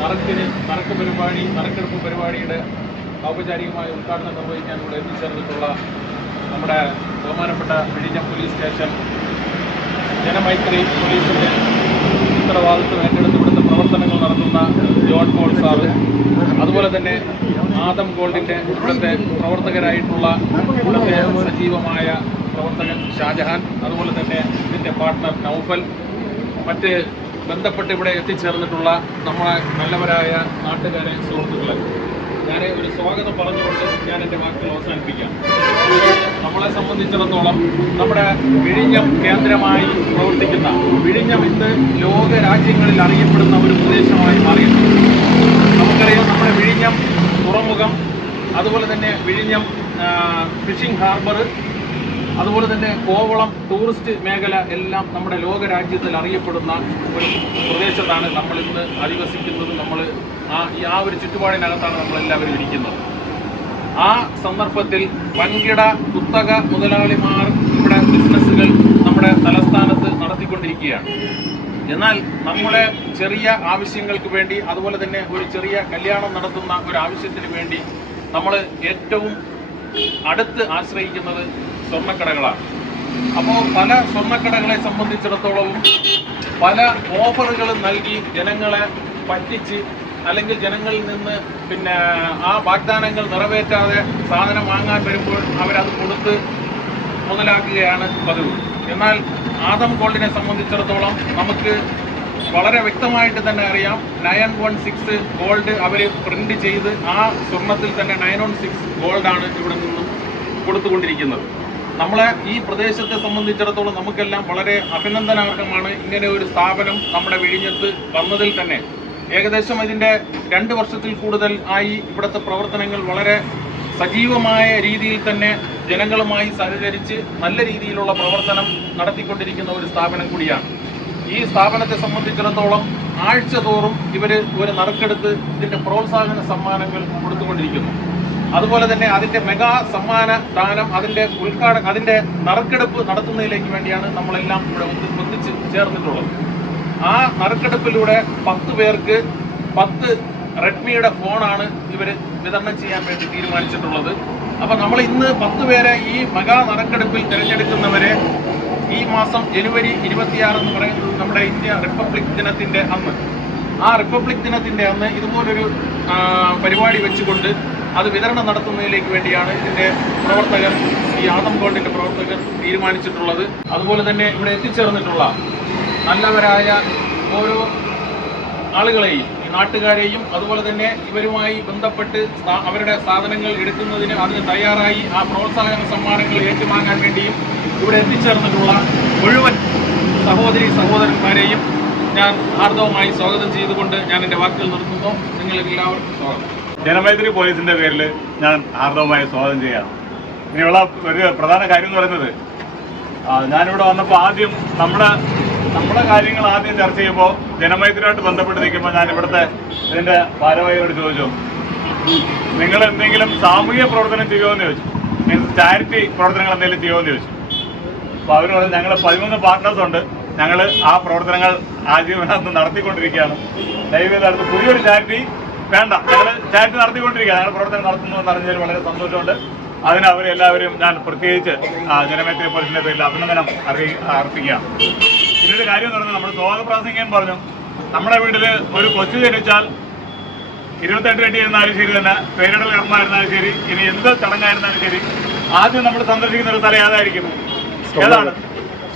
നറുക്കെടുപ്പ് പരിപാടിയുടെ ഔപചാരികമായ ഉദ്ഘാടനം നിർവഹിക്കാൻ ഇവിടെ എത്തിച്ചേർന്നിട്ടുള്ള നമ്മുടെ ബഹുമാനപ്പെട്ട വിഴിഞ്ഞം പോലീസ് സ്റ്റേഷൻ ജനമൈത്രി പോലീസിൻ്റെ ഉത്തരവാദിത്വം ഏറ്റെടുത്ത് ഇവിടുത്തെ പ്രവർത്തനങ്ങൾ നടത്തുന്ന ജോൺ പോൾ സാറ്, അതുപോലെ തന്നെ ആദം ഗോൾഡിൻ്റെ ഇവിടുത്തെ പ്രവർത്തകരായിട്ടുള്ള ഇവിടുത്തെ സജീവമായ പ്രവർത്തകൻ ഷാജഹാൻ, അതുപോലെ തന്നെ ഇതിൻ്റെ പാർട്ട്ണർ നൗഫൽ, മറ്റ് ബന്ധപ്പെട്ട് ഇവിടെ എത്തിച്ചേർന്നിട്ടുള്ള നമ്മളെ നല്ലവരായ നാട്ടുകാരെ, സുഹൃത്തുക്കളെ, ഞാൻ ഒരു സ്വാഗതം പറഞ്ഞുകൊണ്ട് ഞാൻ എൻ്റെ വാക്കുകൾ അവസാനിപ്പിക്കാം. നമ്മളെ സംബന്ധിച്ചിടത്തോളം നമ്മുടെ വിഴിഞ്ഞം കേന്ദ്രമായി പ്രവർത്തിക്കുന്ന വിഴിഞ്ഞം ഇന്ന് ലോക രാജ്യങ്ങളിൽ അറിയപ്പെടുന്ന ഒരു പ്രദേശമായി മാറിയിട്ടുണ്ട്. നമുക്കറിയാം, നമ്മുടെ വിഴിഞ്ഞം തുറമുഖം, അതുപോലെ തന്നെ വിഴിഞ്ഞം ഫിഷിംഗ് ഹാർബർ, അതുപോലെ തന്നെ കോവളം ടൂറിസ്റ്റ് മേഖല എല്ലാം നമ്മുടെ ലോകരാജ്യത്തിൽ അറിയപ്പെടുന്ന ഒരു പ്രദേശത്താണ് നമ്മൾ ഇന്ന് അധിവസിക്കുന്നത്. നമ്മൾ ആ ഒരു ചുറ്റുപാടിനകത്താണ് നമ്മളെല്ലാവരും ഇരിക്കുന്നത്. ആ സന്ദർഭത്തിൽ വൻകിട കുത്തക മുതലാളിമാർ ഇവിടെ ബിസിനസ്സുകൾ നമ്മുടെ തലസ്ഥാനത്ത് നടത്തിക്കൊണ്ടിരിക്കുകയാണ്. എന്നാൽ നമ്മുടെ ചെറിയ ആവശ്യങ്ങൾക്ക് വേണ്ടി, അതുപോലെ തന്നെ ഒരു ചെറിയ കല്യാണം നടത്തുന്ന ഒരു ആവശ്യത്തിന് വേണ്ടി നമ്മൾ ഏറ്റവും അടുത്ത് ആശ്രയിക്കുന്നത് സ്വർണ്ണക്കടകളാണ്. അപ്പോൾ പല സ്വർണ്ണക്കടകളെ സംബന്ധിച്ചിടത്തോളവും പല ഓഫറുകളും നൽകി ജനങ്ങളെ പറ്റിച്ച്, അല്ലെങ്കിൽ ജനങ്ങളിൽ നിന്ന് ആ വാഗ്ദാനങ്ങൾ നിറവേറ്റാതെ സാധനം വാങ്ങാൻ വരുമ്പോൾ അവരത് കൊടുത്ത് മുതലാക്കുകയാണ് പതിവ്. എന്നാൽ ആദം ഗോൾഡിനെ സംബന്ധിച്ചിടത്തോളം നമുക്ക് വളരെ വ്യക്തമായിട്ട് തന്നെ അറിയാം, 916 ഗോൾഡ് അവർ പ്രിന്റ് ചെയ്ത് ആ സ്വർണത്തിൽ തന്നെ 916 ഗോൾഡാണ് ഇവിടെ നിന്നും കൊടുത്തുകൊണ്ടിരിക്കുന്നത്. നമ്മളെ ഈ പ്രദേശത്തെ സംബന്ധിച്ചിടത്തോളം നമുക്കെല്ലാം വളരെ അഭിനന്ദനാർഹമാണ് ഇങ്ങനെ ഒരു സ്ഥാപനം നമ്മുടെ വിഴിഞ്ഞത്ത് വന്നതിൽ തന്നെ. ഏകദേശം ഇതിൻ്റെ 2 വർഷത്തിൽ കൂടുതൽ ആയി ഇവിടുത്തെ പ്രവർത്തനങ്ങൾ വളരെ സജീവമായ രീതിയിൽ തന്നെ ജനങ്ങളുമായി സഹകരിച്ച് നല്ല രീതിയിലുള്ള പ്രവർത്തനം നടത്തിക്കൊണ്ടിരിക്കുന്ന ഒരു സ്ഥാപനം കൂടിയാണ്. ഈ സ്ഥാപനത്തെ സംബന്ധിച്ചിടത്തോളം ആഴ്ച തോറും ഇവർ ഒരു നറുക്കെടുത്ത് ഇതിൻ്റെ പ്രോത്സാഹന സമ്മാനങ്ങൾ കൊടുത്തുകൊണ്ടിരിക്കുന്നു. അതുപോലെ തന്നെ അതിൻ്റെ മെഗാ സമ്മാന ദാനം, അതിൻ്റെ നറുക്കെടുപ്പ് നടത്തുന്നതിലേക്ക് വേണ്ടിയാണ് നമ്മളെല്ലാം ഇവിടെ ഒന്നിച്ച് ചേർന്നിട്ടുള്ളത്. ആ നറുക്കെടുപ്പിലൂടെ 10 പേർക്ക് 10 റെഡ്മിയുടെ ഫോണാണ് ഇവർ വിതരണം ചെയ്യാൻ വേണ്ടി തീരുമാനിച്ചിട്ടുള്ളത്. അപ്പം നമ്മൾ ഇന്ന് 10 പേരെ ഈ മെഗാ നറുക്കെടുപ്പിൽ തിരഞ്ഞെടുക്കുന്നവരെ ഈ മാസം ജനുവരി 26 എന്ന് പറയുന്നത് നമ്മുടെ ഇന്ത്യ റിപ്പബ്ലിക് ദിനത്തിൻ്റെ അന്ന്, ആ റിപ്പബ്ലിക് ദിനത്തിൻ്റെ അന്ന് ഇതുപോലൊരു പരിപാടി വെച്ചുകൊണ്ട് അത് വിതരണം നടത്തുന്നതിലേക്ക് വേണ്ടിയാണ് ഇതിൻ്റെ പ്രവർത്തകർ, ഈ ആദം ഗോൾഡിൻ്റെ പ്രവർത്തകർ തീരുമാനിച്ചിട്ടുള്ളത്. അതുപോലെ തന്നെ ഇവിടെ എത്തിച്ചേർന്നിട്ടുള്ള നല്ലവരായ ഓരോ ആളുകളെയും, ഈ നാട്ടുകാരെയും, അതുപോലെ തന്നെ ഇവരുമായി ബന്ധപ്പെട്ട് അവരുടെ സാധനങ്ങൾ എടുക്കുന്നതിന് അതിന് തയ്യാറായി ആ പ്രോത്സാഹന സമ്മാനങ്ങൾ ഏറ്റുവാങ്ങാൻ വേണ്ടിയും ഇവിടെ എത്തിച്ചേർന്നിട്ടുള്ള മുഴുവൻ സഹോദരന്മാരെയും ഞാൻ ഹാർദവമായി സ്വാഗതം ചെയ്തുകൊണ്ട് ഞാൻ എൻ്റെ വാക്കുകൾ നിർത്തുന്നു. നിങ്ങളെല്ലാവർക്കും സ്വാഗതം. ജനമൈത്രി പോലീസിന്റെ പേരിൽ ഞാൻ ഹാർദവമായി സ്വാഗതം ചെയ്യാം. ഇനിയുള്ള ഒരു പ്രധാന കാര്യം എന്ന് പറയുന്നത്, ഞാനിവിടെ വന്നപ്പോൾ ആദ്യം നമ്മുടെ കാര്യങ്ങൾ ആദ്യം ചർച്ച ചെയ്യുമ്പോൾ ജനമൈത്രിയായിട്ട് ബന്ധപ്പെട്ട് നിൽക്കുമ്പോൾ ഞാൻ ഇവിടുത്തെ ഇതിൻ്റെ ഭാരവാഹികളോട് ചോദിച്ചു, നിങ്ങൾ എന്തെങ്കിലും സാമൂഹിക പ്രവർത്തനം ചെയ്യുമെന്ന് ചോദിച്ചു, മീൻസ് ചാരിറ്റി പ്രവർത്തനങ്ങൾ എന്തെങ്കിലും ചെയ്യുമെന്ന് ചോദിച്ചു. അപ്പോൾ അവർ പറഞ്ഞു, ഞങ്ങൾ 13 പാർട്ട്നേഴ്സ് ഉണ്ട്, ഞങ്ങൾ ആ പ്രവർത്തനങ്ങൾ ആജീവനാന്തം നടത്തിക്കൊണ്ടിരിക്കുകയാണ്. ദയവേത് അടുത്ത് പുതിയൊരു ചാരിറ്റി വേണ്ട, ഞങ്ങൾ ചാരിറ്റി നടത്തിക്കൊണ്ടിരിക്കുക, ഞങ്ങൾ പ്രവർത്തനം നടത്തുന്നു എന്ന് അറിഞ്ഞതിൽ വളരെ സന്തോഷമുണ്ട്. അതിന് അവരെല്ലാവരും ഞാൻ പ്രത്യേകിച്ച് ജനമൈത്രി പോലീസിന്റെ പേരിൽ അഭിനന്ദനം അർപ്പിക്കുകയാണ്. ഇതിൻ്റെ കാര്യം എന്ന് പറഞ്ഞാൽ, നമ്മുടെ സ്വാഗത പ്രാസംഗികൻ പറഞ്ഞു, നമ്മുടെ വീട്ടിൽ ഒരു കൊച്ചു ജനിച്ചാൽ 28 കെട്ടി ഇരുന്നാലും ശരി തന്നെ, പേരിടൽ കർമ്മമായിരുന്നാലും ശരി, ഇനി എന്ത് ചടങ്ങായിരുന്നാലും ശരി, ആദ്യം നമ്മൾ സന്ദർശിക്കുന്ന ഒരു സ്ഥലം ഏതായിരിക്കും? ഏതാണ്?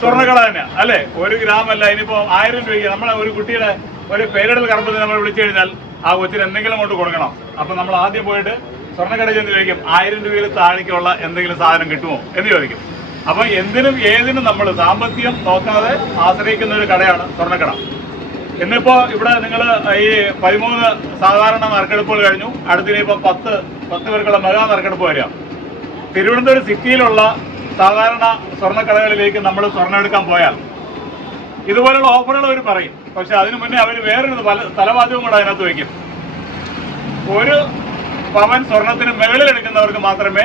സ്വർണ്ണക്കട തന്നെ അല്ലേ? 1 ഗ്രാമല്ല, ഇനിയിപ്പോൾ 1000 രൂപയ്ക്ക് നമ്മളെ ഒരു കുട്ടിയുടെ ഒരു പേരിടൽ കർമ്മത്തിന് നമ്മൾ വിളിച്ചു കഴിഞ്ഞാൽ ആ കൊച്ചിന് എന്തെങ്കിലും കൊണ്ട് കൊടുക്കണം. അപ്പം നമ്മൾ ആദ്യം പോയിട്ട് സ്വർണ്ണക്കട ചെന്ന് ചോദിക്കും, 1000 രൂപയിൽ താഴേക്കുള്ള എന്തെങ്കിലും സാധനം കിട്ടുമോ എന്ന് ചോദിക്കും. അപ്പം എന്തിനും ഏതിനും നമ്മൾ സാമ്പത്തികം നോക്കാതെ ആശ്രയിക്കുന്ന ഒരു കടയാണ് സ്വർണ്ണക്കട. ഇന്നിപ്പോൾ ഇവിടെ നിങ്ങൾ ഈ 13 സാധാരണ നറുക്കെടുപ്പുകൾ കഴിഞ്ഞു, അടുത്തിനിപ്പോൾ 10 പേർക്കുള്ള മെഗാ നറുക്കെടുപ്പ് വരിക. തിരുവനന്തപുരം സിറ്റിയിലുള്ള സാധാരണ സ്വർണ്ണക്കടകളിലേക്ക് നമ്മൾ സ്വർണ്ണം എടുക്കാൻ പോയാൽ ഇതുപോലുള്ള ഓഫറുകൾ അവർ പറയും. പക്ഷെ അതിനു മുന്നേ അവർ വേറൊരു തലവാചകവും കൂടെ അതിനകത്ത് വയ്ക്കും. 1 പവൻ സ്വർണത്തിന് മുകളിൽ എടുക്കുന്നവർക്ക് മാത്രമേ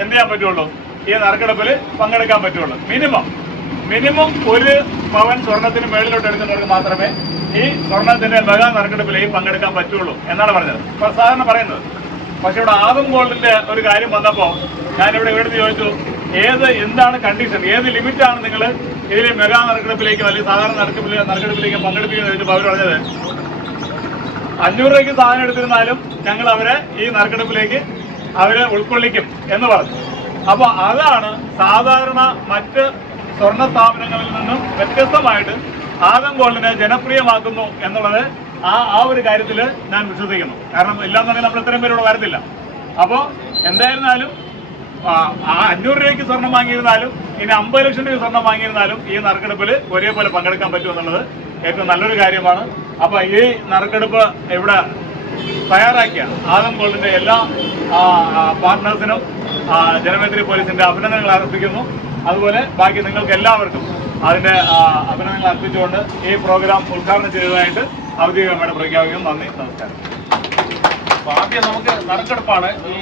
എന്ത് ചെയ്യാൻ പറ്റുള്ളൂ? ഈ നറുക്കെടുപ്പിൽ പങ്കെടുക്കാൻ പറ്റുള്ളൂ. മിനിമം 1 പവൻ സ്വർണത്തിന് മുകളിലോട്ട് എടുക്കുന്നവർക്ക് മാത്രമേ ഈ സ്വർണത്തിന്റെ മെഗാ നറുക്കെടുപ്പിലേക്ക് പങ്കെടുക്കാൻ പറ്റുള്ളൂ എന്നാണ് പറഞ്ഞത്, സാധാരണ പറയുന്നത്. പക്ഷെ ഇവിടെ ആദം ഗോൾഡിന്റെ ഒരു കാര്യം വന്നപ്പോൾ ഞാനിവിടെ എടുത്ത് ചോദിച്ചു, എന്താണ് കണ്ടീഷൻ, ഏത് ലിമിറ്റാണ് നിങ്ങൾ ഇതിൽ മെഗാ നറുക്കെടുപ്പിലേക്ക് അല്ലെങ്കിൽ സാധാരണ നറുക്കെടുപ്പിലേക്ക് പങ്കെടുപ്പിക്കുന്നത് ചോദിച്ചപ്പോൾ അവർ പറഞ്ഞത് 500 രൂപയ്ക്ക് സാധനം എടുത്തിരുന്നാലും ഞങ്ങൾ അവരെ ഈ നറുക്കെടുപ്പിലേക്ക് ഉൾക്കൊള്ളിക്കും എന്ന് പറഞ്ഞു. അപ്പോൾ അതാണ് സാധാരണ മറ്റ് സ്വർണ്ണ സ്ഥാപനങ്ങളിൽ നിന്നും വ്യത്യസ്തമായിട്ട് ആദം ഗോൾഡിനെ ജനപ്രിയമാക്കുന്നു എന്നുള്ളത് ആ ഒരു കാര്യത്തിൽ ഞാൻ വിശ്വസിക്കുന്നു. കാരണം ഇല്ലാന്നുണ്ടെങ്കിൽ നമ്മൾ ഇത്രയും പേരോട് വരത്തില്ല. അപ്പോൾ എന്തായിരുന്നാലും 500 രൂപയ്ക്ക് സ്വർണം വാങ്ങിയിരുന്നാലും ഇനി 50 ലക്ഷം രൂപ സ്വർണം വാങ്ങിയിരുന്നാലും ഈ നറുക്കെടുപ്പിൽ ഒരേപോലെ പങ്കെടുക്കാൻ പറ്റുമെന്നുള്ളത് ഏറ്റവും നല്ലൊരു കാര്യമാണ്. അപ്പോൾ ഈ നറുക്കെടുപ്പ് ഇവിടെ തയ്യാറാക്കിയ ആദം ഗോൾഡിന്റെ എല്ലാ പാർട്ട്നേഴ്സിനും ജനമൈത്രി പോലീസിന്റെ അഭിനന്ദനങ്ങൾ അർപ്പിക്കുന്നു. അതുപോലെ ബാക്കി നിങ്ങൾക്ക് എല്ലാവർക്കും അതിന്റെ അഭിനന്ദനങ്ങൾ അർപ്പിച്ചുകൊണ്ട് ഈ പ്രോഗ്രാം ഉദ്ഘാടനം ചെയ്തതായിട്ട് ഔദ്യോഗികമായിട്ട് പ്രഖ്യാപിക്കുന്നു. നന്ദി, നമസ്കാരം. അപ്പോൾ ആദ്യം നമുക്ക് നറുക്കെടുപ്പാണ്. ഈ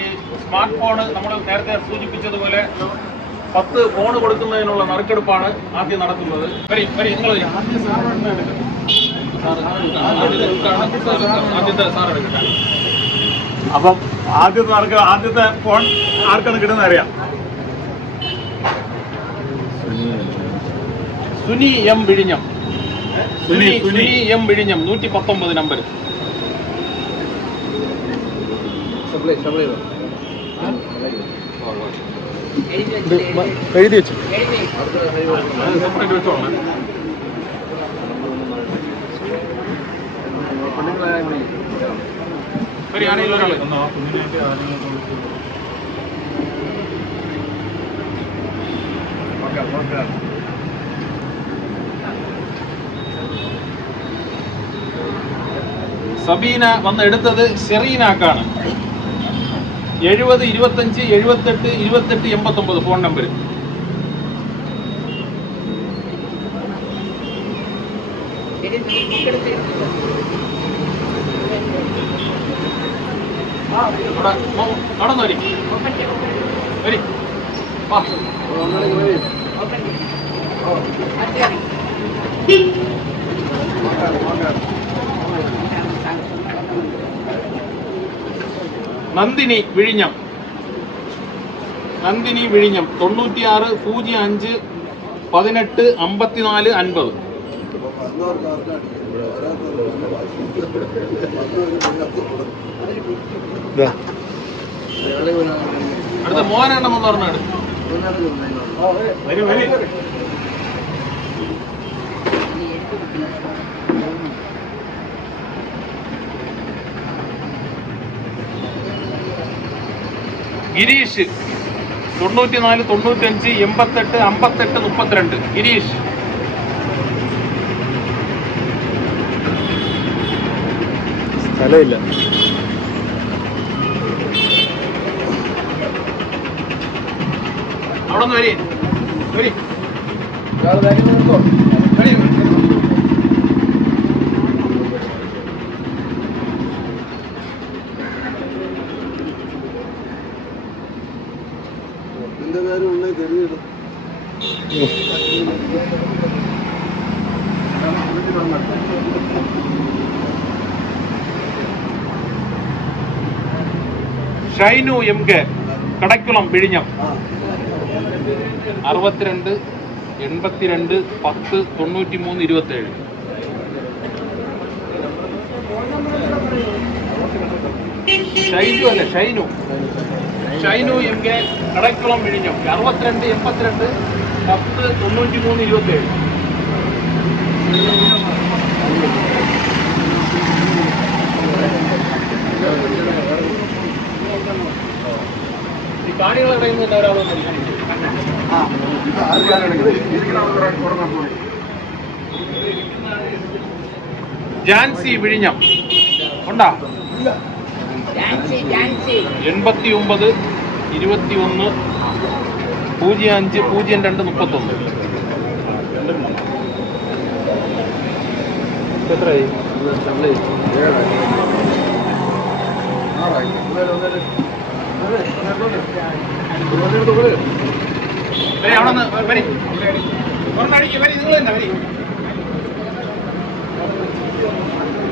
സ്മാർട്ട് ഫോണ് നമ്മൾ നേരത്തെ സൂചിപ്പിച്ചതുപോലെ 10 ഫോൺ കൊടുക്കുന്നതിനുള്ള നറുക്കെടുപ്പാണ് ആദ്യം നടത്തുന്നത്. നിങ്ങൾ ആദ്യത്തെ സാർ എടുക്കട്ടെ. അപ്പം ആദ്യത്തെ ഫോൺ ആർക്കാണ് കിട്ടുന്നത് അറിയാം. സുനി എം വിഴിഞ്ഞം, സുനി എം വിഴിഞ്ഞം 119 നമ്പർ. എഴുതി വെച്ചു. സെപ്പറേറ്റ് വെച്ചോളാം. ആണെങ്കിൽ ഒരാൾ സബീന വന്ന് എടുത്തത് ഷെറീനാക്കാണ്. 70 25 78 28 89 ഫോൺ നമ്പർ. അവിടെ വരി വരി. നന്ദിനി വിഴിഞ്ഞം, 96 05 18 54 50. അടുത്ത മോഹനെണ്ണം എന്ന് പറഞ്ഞാട്. ഗിരീഷ് 94 95 88 58 32. ഗിരീഷ്. സ്ഥലമില്ല. അവിടെ നിന്ന് വരി വരി. ഷൈനു എം കെ, കടക്കുളം വിഴിഞ്ഞം 62 82 10 93 27. ഷൈജു അല്ല, ഷൈനു എം കെ, കടക്കുളം വിഴിഞ്ഞം 62 82 10 93 27. ഈ കാണികളെ കഴിയുന്നില്ല ഒരാളോ. ജാൻസി വിഴിഞ്ഞം ഉണ്ടാ 89 21 05 02 31. എത്രയായി? അവിടെ വരി, നിങ്ങൾ തന്നെ വരി.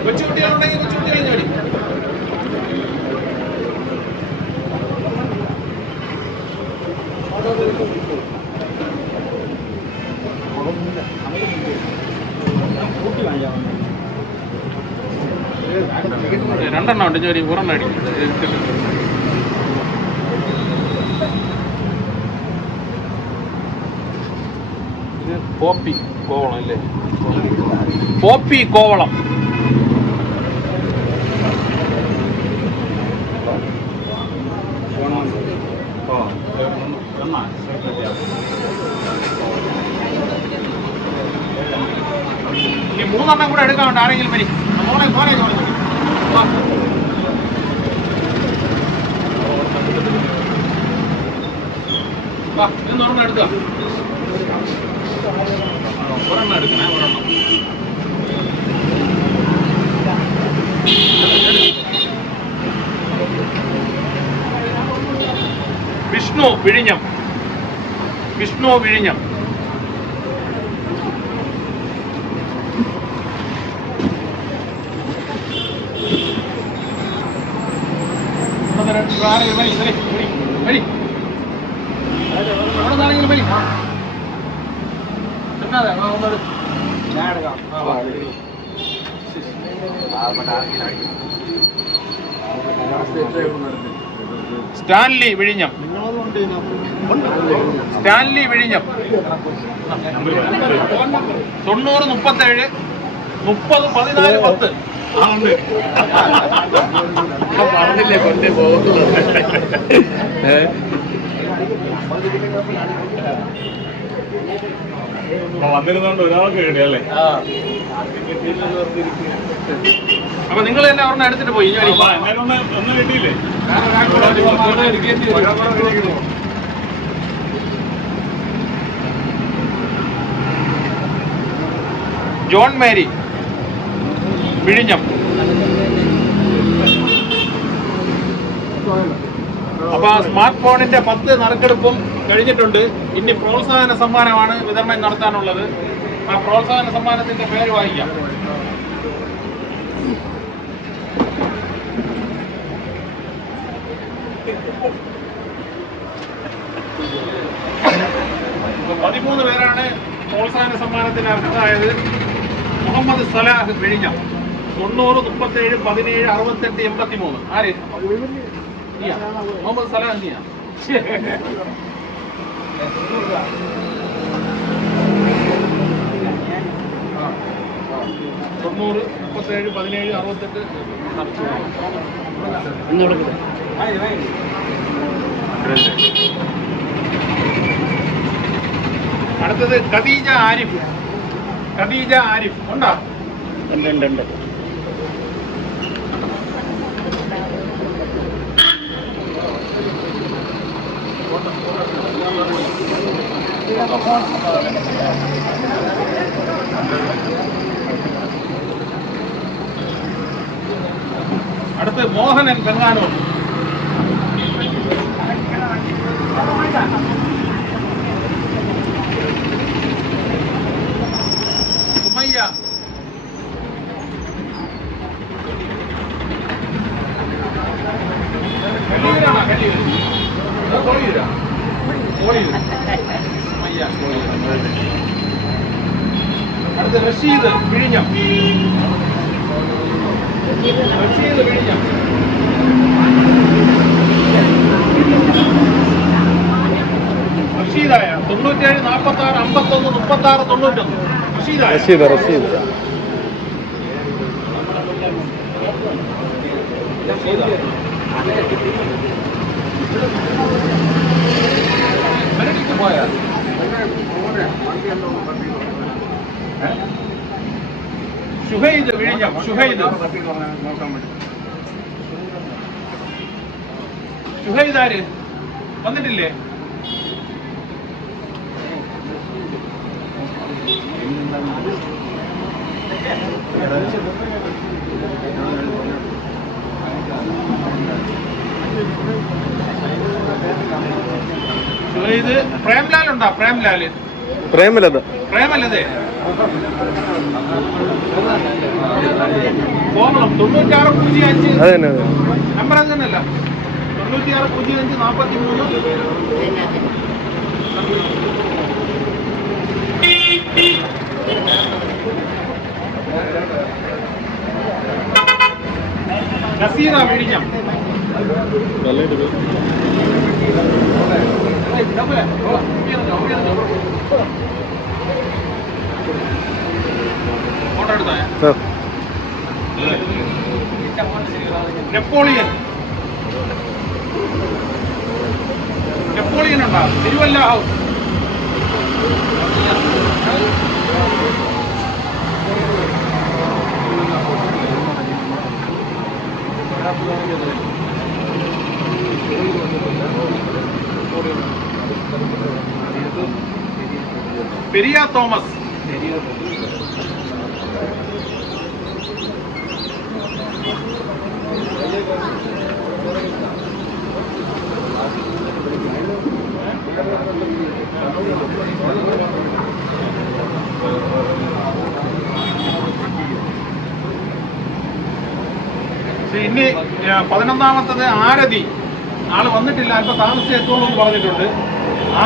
കൊച്ചുകുട്ടികളുണ്ടെങ്കിൽ കൊച്ചുകുട്ടികളെ ജോലി. രണ്ടെണ്ണം ഉണ്ട് ജോലി, ഒരെണ്ണം അടിക്കും. ഇത് പോപ്പി കോവളം അല്ലേ? പോപ്പി കോവളം. ഇനി 3 എണ്ണം കൂടെ എടുക്കാനുണ്ട്. ആരെങ്കിലും വരി. മോളെ മോനെ ചോദിച്ചു ഇതൊരെണ്ണം എടുക്കുക. ഒരെണ്ണം എടുക്കണേ, ഒരെണ്ണം. വിഷ്ണു വിഴിഞ്ഞം. വിഷ്ണു വിഴിഞ്ഞം. സ്റ്റാൻലി വിഴിഞ്ഞം. സ്റ്റാൻലി വിഴിഞ്ഞം. 90 37 30 14 10. പറഞ്ഞില്ലേ കൊണ്ടേ പോകുന്നത്. വന്നിരുന്നോണ്ട് ഒരാൾക്ക് കിട്ടിയല്ലേ? അപ്പൊ നിങ്ങൾ തന്നെ ഒരെണ്ണം എടുത്തിട്ട് പോയി. ഒന്നും കിട്ടിയില്ലേ? ജോൺ മേരി വിഴിഞ്ഞം. അപ്പൊ സ്മാർട്ട് ഫോണിന്റെ 10 നറുക്കെടുപ്പും കഴിഞ്ഞിട്ടുണ്ട്. ഇനി പ്രോത്സാഹന സമ്മാനമാണ് വിതരണം നടത്താനുള്ളത്. ആ പ്രോത്സാഹന സമ്മാനത്തിന്റെ പേര് വായിക്കാം. ഇപ്പൊ 13 പേരാണ് പ്രോത്സാഹന സമ്മാനത്തിന് അർഹരായത്. മുഹമ്മദ് സലാഹ് വിഴിഞ്ഞം. 90 37 17 68 83. ആര്? മുഹമ്മദ് സലാഹ് നീയാ? 90 37 17 68. അടുത്തത് ഖദീജ ആരിഫ്. ഖദീജ ആരിഫ് ഉണ്ടോ? ഉണ്ട്. അടുത്ത് മോഹനൻ ബംഗാനൂർ. സുമയ്യ. അടുത്ത് റഷീദ് വിഴിഞ്ഞം. റഷീദ് വിഴിഞ്ഞം. റഷീദായ 97 46 51 36 91. റഷീദായ. റഷീദ്. പോയാ ഷുഹൈദ് വിഴിഞ്ഞം. ഷുഹൈദ്. ഷുഹൈദ് ആര്? വന്നിട്ടില്ലേ? ഷുഹൈദ്. പ്രേംലാൽ ഉണ്ടോ? പ്രേംലാൽ. പ്രേമലത. പ്രേമലതേ. കോമളം 9605 അത് തന്നെ അതെ. നമ്പർ അത് തന്നെയല്ല 9605 43 നസീറ വിഴിഞ്ഞം. ഫോട്ടോ എടുത്തായ ആ. നെപ്പോളിയൻ ഉണ്ടാ തിരുവല്ല ഹൗസ്. പെരിയ തോമസ്. ഇനി 11ാമത്തത് ആരതി. ആള് വന്നിട്ടില്ല, അല്പം താമസിച്ച് എത്തുള്ളൂ എന്ന് പറഞ്ഞിട്ടുണ്ട്.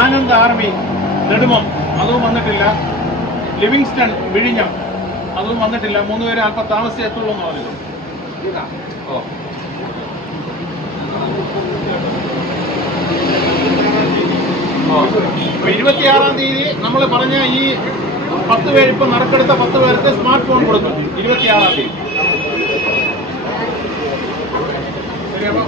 ആനന്ദ് ആർമി നെടുമം, അതും വന്നിട്ടില്ല. ലിവിങ്സ്റ്റൺ വിഴിഞ്ഞം, അതും വന്നിട്ടില്ല. 3 പേര് അല്പം താമസിച്ച് എത്തുള്ളൂ എന്ന് പറഞ്ഞിട്ടുണ്ട്. ഓ 26-ാം തീയതി നമ്മൾ പറഞ്ഞ ഈ 10 പേര്, ഇപ്പൊ നറുക്കെടുത്ത 10 പേർക്ക് സ്മാർട്ട് ഫോൺ കൊടുക്കും 26-ാം തീയതി. ശരി, അപ്പൊ